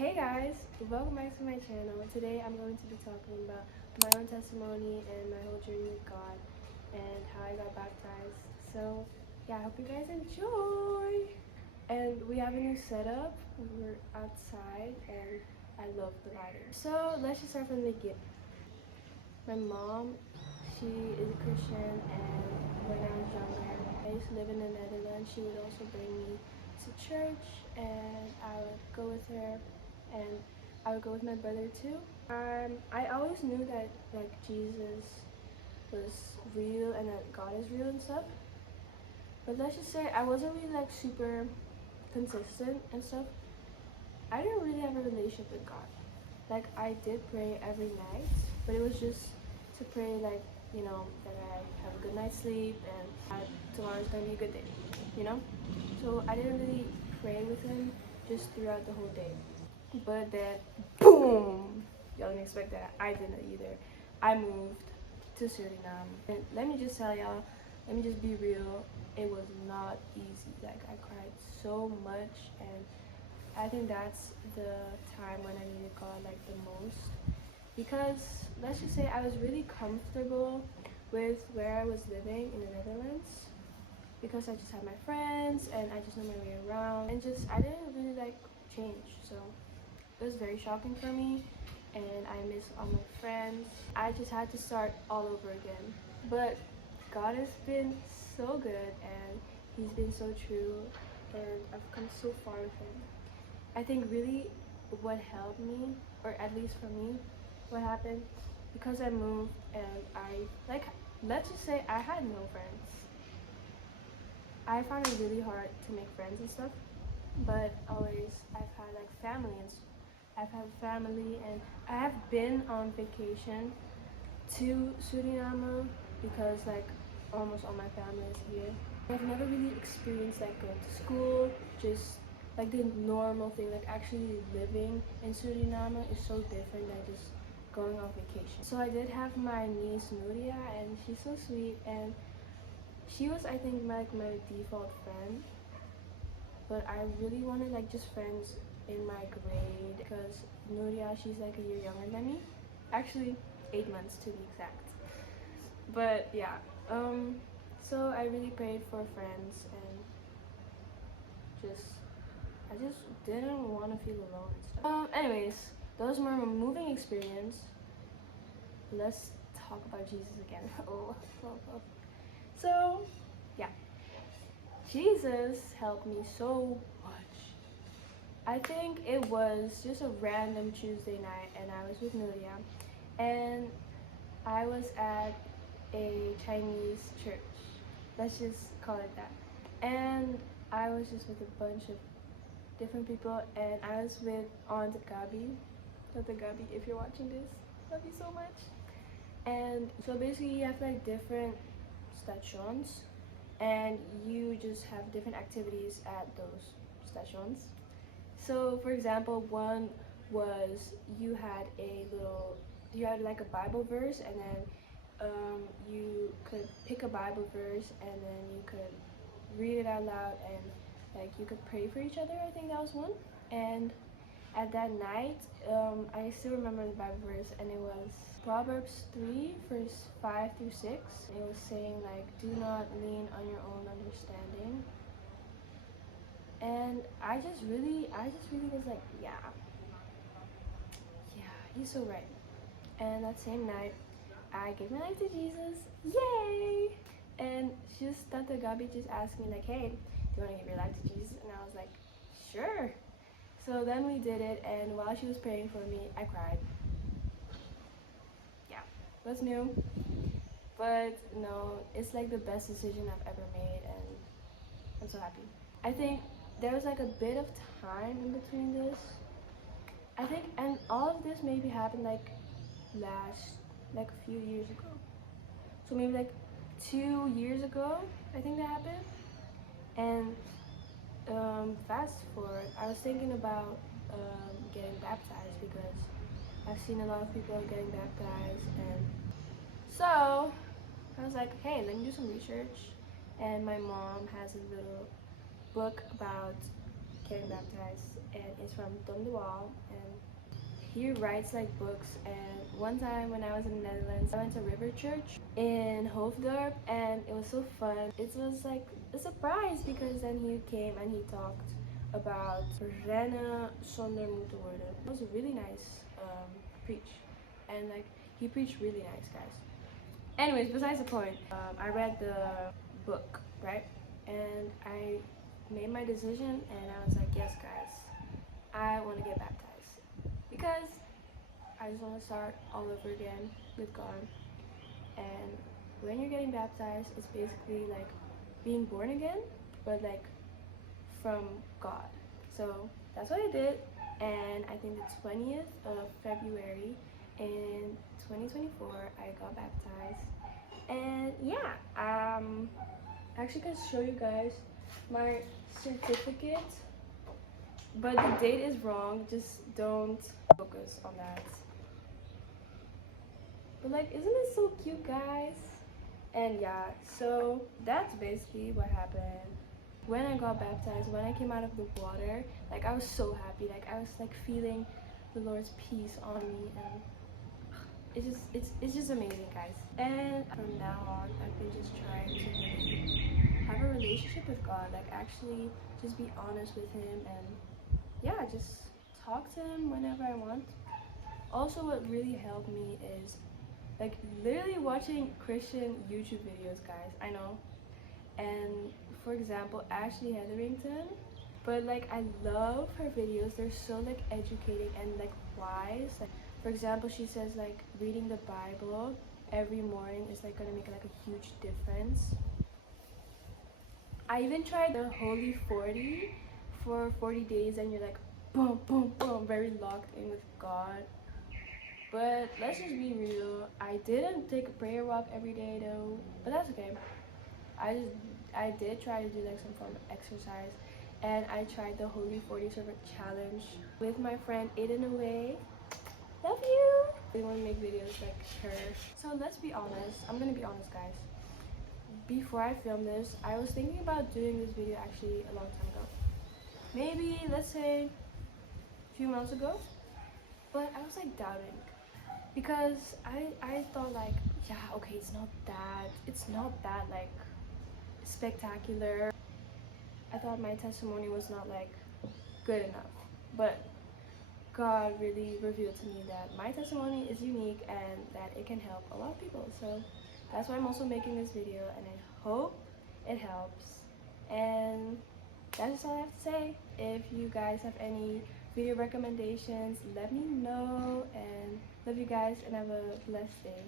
Hey guys, welcome back to my channel. Today I'm going to be talking about my own testimony and my whole journey with God and how I got baptized. So yeah, I hope you guys enjoy. And we have a new setup. We're outside and I love the lighting. So let's just start from the beginning. My mom, she is a Christian, and when I was younger, I used to live in the Netherlands. She would also bring me to church, and I would go with her, and I would go with my brother too. I always knew that like Jesus was real and that God is real and stuff. But let's just say I wasn't really like super consistent and stuff. I didn't really have a relationship with God. Like I did pray every night, but it was just to pray like, that I have a good night's sleep and tomorrow's gonna be a good day, you know? So I didn't really pray with him just throughout the whole day. But then, boom! Y'all didn't expect that. I didn't either. I moved to Suriname. And let me just tell y'all, let me just be real, it was not easy. Like I cried so much, and I think that's the time when I needed God like the most, because let's just say I was really comfortable with where I was living in the Netherlands because I just had my friends and I just knew my way around, and just I didn't really like change. So it was very shocking for me, and I miss all my friends. I just had to start all over again. But God has been so good, and he's been so true, and I've come so far with him. I think really what helped me, or at least for me, what happened, because I moved and let's just say I had no friends. I found it really hard to make friends and stuff, but always I've had like family, and I've had family, and I have been on vacation to Suriname because like almost all my family is here. I've never really experienced like going to school, just like the normal thing, like actually living in Suriname is so different than just going on vacation. So I did have my niece Nuria, and she's so sweet, and she was, I think, my default friend, but I really wanted like just friends in my grade because Nuria, she's like a year younger than me, actually 8 months to be exact. But yeah, so I really prayed for friends, and I just didn't want to feel alone and stuff. Anyways, those were my moving experience. Let's talk about Jesus again. Oh. So yeah, Jesus helped me so much. I think it was just a random Tuesday night, and I was with Nuria, and I was at a Chinese church. Let's just call it that. And I was just with a bunch of different people, and I was with Aunt Gabi. Aunt Gabi, if you're watching this, love you so much. And so basically you have like different stations, and you just have different activities at those stations. So for example, one was you had like a Bible verse, and then you could pick a Bible verse, and then you could read it out loud, and like you could pray for each other. I think that was one. And at that night, I still remember the Bible verse, and it was Proverbs 3 verse 5 through 6. It was saying like, do not lean on your own understanding. And I just really was like, yeah, he's so right. And that same night, I gave my life to Jesus. Yay! And Tante Gabi just asked me like, hey, do you want to give your life to Jesus? And I was like, sure. So then we did it, and while she was praying for me, I cried. Yeah, that's new. But no, it's like the best decision I've ever made, and I'm so happy. I think there was like a bit of time in between this. I think, and all of this maybe happened like a few years ago. So maybe like 2 years ago, I think that happened. And fast forward, I was thinking about getting baptized because I've seen a lot of people getting baptized, and so I was like, hey, let me do some research. And my mom has a little book about getting baptized, and it's from Tom de Waal, and he writes like books. And one time when I was in the Netherlands, I went to River Church in Hoofddorp, and it was so fun. It was like a surprise because then he came and he talked about rennen zonder moeten worden. It was a really nice preach, and like he preached really nice, guys. Anyways, besides the point, I read the book, right? And I made my decision, and I was like, yes, guys, I want to get baptized because I just want to start all over again with God. And when you're getting baptized, it's basically like being born again, but like from God. So that's what I did, and I think the 20th of February in 2024 I got baptized. And yeah, actually can show you guys my certificate, but the date is wrong, just don't focus on that. But like, isn't it so cute, guys? And yeah, so that's basically what happened. When I got baptized, when I came out of the water, like I was so happy. Like I was like feeling the Lord's peace on me, and it's just amazing, guys. And from now on, I've been just trying to really have a relationship with God, like actually just be honest with him, and yeah, just talk to him whenever I want. Also, what really helped me is like literally watching Christian YouTube videos, guys. I know. And for example, Ashley Hetherington, but like I love her videos. They're so like educating and like wise. Like, for example, she says like reading the Bible every morning is like gonna make like a huge difference. I even tried the Holy 40 for 40 days, and you're like boom boom boom, very locked in with God. But let's just be real, I didn't take a prayer walk every day though, but that's okay. I did try to do like some form of exercise, and I tried the Holy 40 Servant Challenge with my friend Aiden Away. Love you! I want to make videos like her. So let's be honest, I'm gonna be honest, guys. Before I filmed this, I was thinking about doing this video actually a long time ago. Maybe, let's say, a few months ago. But I was like doubting. Because I thought like, yeah, okay, it's not that like spectacular. I thought my testimony was not like good enough, but God really revealed to me that my testimony is unique and that it can help a lot of people. So that's why I'm also making this video, and I hope it helps. And that's just all I have to say. If you guys have any video recommendations, let me know, and love you guys and have a blessed day.